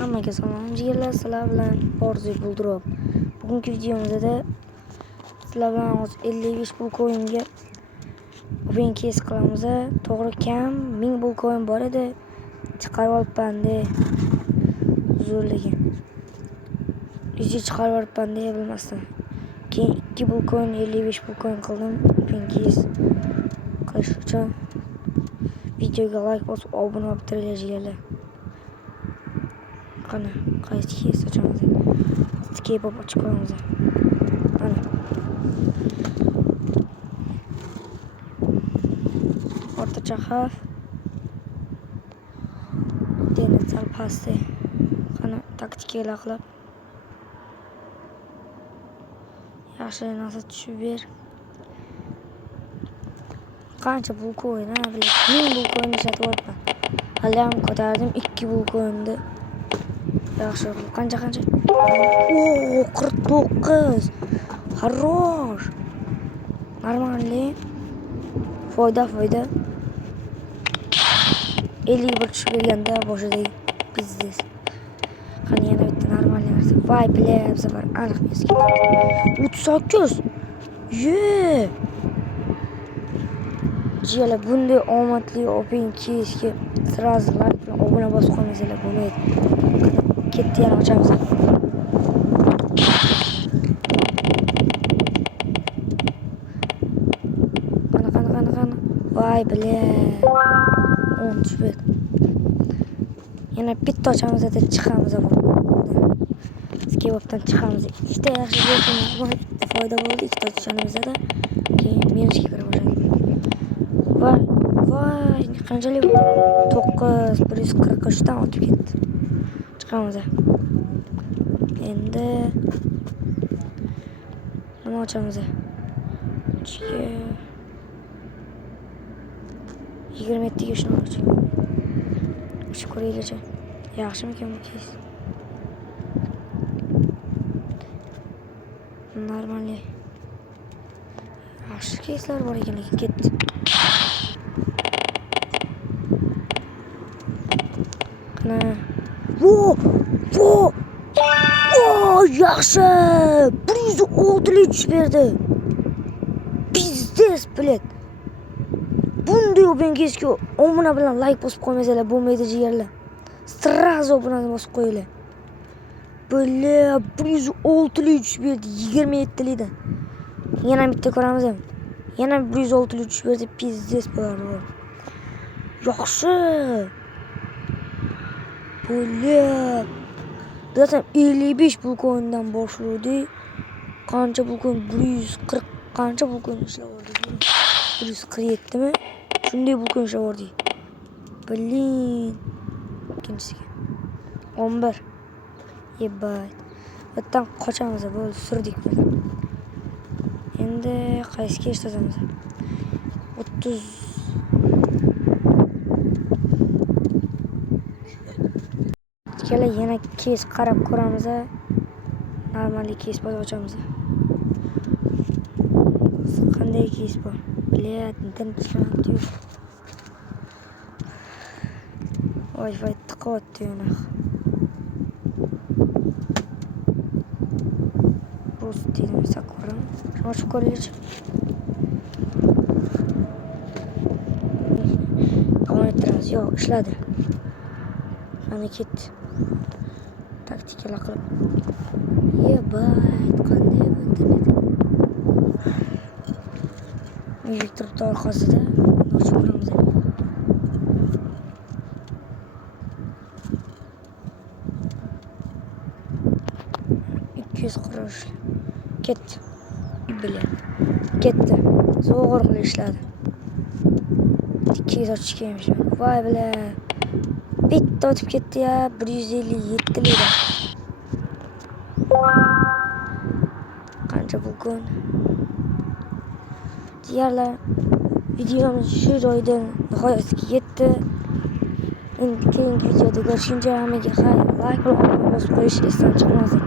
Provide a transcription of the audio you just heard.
Hammaga salom jigarlar, sizlar bilan Orzu Buldurov. Bugungi videomizda sizlar bilan 55 pul coinga open case qilamiz. To'g'ri kam 1000 pul coin bor edi. Chiqarib olibman-da. Zo'rligin. Izi chiqarib olibman-da bilmasdim. Keyin 2 pul coin 55 pul coin qildim open case qilish uchun. Videoga like bosib obuna bo'lib turinglar jigarlar. Qani, qaysi case ochamiz? Skip olib ochib qo'yamiz. Mana. O'rtacha xavf. Deni sal pastda. Qani, taktikalar qilib. Yaxshi narsa tushib ber. Qancha pul coin ha, bilasiz. 1000 pul coin sotib olibman. Hali ham ko'tardim 2 pul coinni. Yaxshi, qancha? Oo, 49. Хорош. Нормальный. Foyda. 50 bir tushib berganda boshida biznes. Qani yana bitta normalniy narsa. Voy, bu safar aniq eski. 38. Ye. Jigarlar, bunday omadli open case'ga sразу like bilan obuna bosib qo'ymasanglar bo'lmaydi. Ketdi, yana ochamiz. Qani. Voy, 10 tushib. Yana bitta ochamiz, da chiqamiz. Skebobdan chiqamiz. Ikkita yaxshi bo'ldi. Bitta foyda bo'ldi. Ikkita ochganimizda keyin minusga kira boshladik. Voy, qanchalik 943 dan o'tib ketdi. Chiqamiz. Endi nima ochamiz? 27 ga shuni ochamiz. Ochib ko'raylik-chi. Yaxshimikan bu case? Normalniy. Yaxshi case'lar bor ekan, lekin ketdi. Vo! Yaxshi! 106 tushib berdi. Biznes bilet. Bunday open case'ga obuna bilan like bosib qo'ymasanglar bo'lmaydi jigarlar. Sразу obunani bosib qo'yinglar. 106 tushib berdi 27 likdan. Yana bitta ko'ramiz ham. Yana 106 tushib berdi, biznes bo'ladi. Yaxshi. Zaten 55 pul coin'dan boshladik. Qancha pul coin? 140 qancha pul coin ishlavordik? 147 mi? Shunday pul coin ishlavordik. Blin. Ikkinchisiga 11. Yebay. Bittadan qochamiz, bo'ldi, surdik biz. Endi qaysi case tozamiz? 30. Kelar yana case qarab ko'ramiz. Normalniy case bor ochamiz. Qanday case bor? Bilyapti. Wi-Fi tiqyapti yana. Просто sakura. Shuni ko'raylik. Qamaytiramiz. Yo'q, ishladi. Qani ketdi. Taktikalar qilib. Yebay, qanday bu internet? Mujik turibdi orqasida. Ochib ko'ramiz. Qurush. Ketdi. Ketdi. Zo'g'ir qilib ishladi. 200 ochib kelmiş. Voy bilan. Bitta o'tib ketdi ya, 157 lira. Qancha bu kun? Jigarlar, videomiz shu joydan nihoyasiga yetdi. Endi keyingi videoda ko'rishguncha hammaga xayr, like va obuna bosib qo'yish esdan chiqmasin.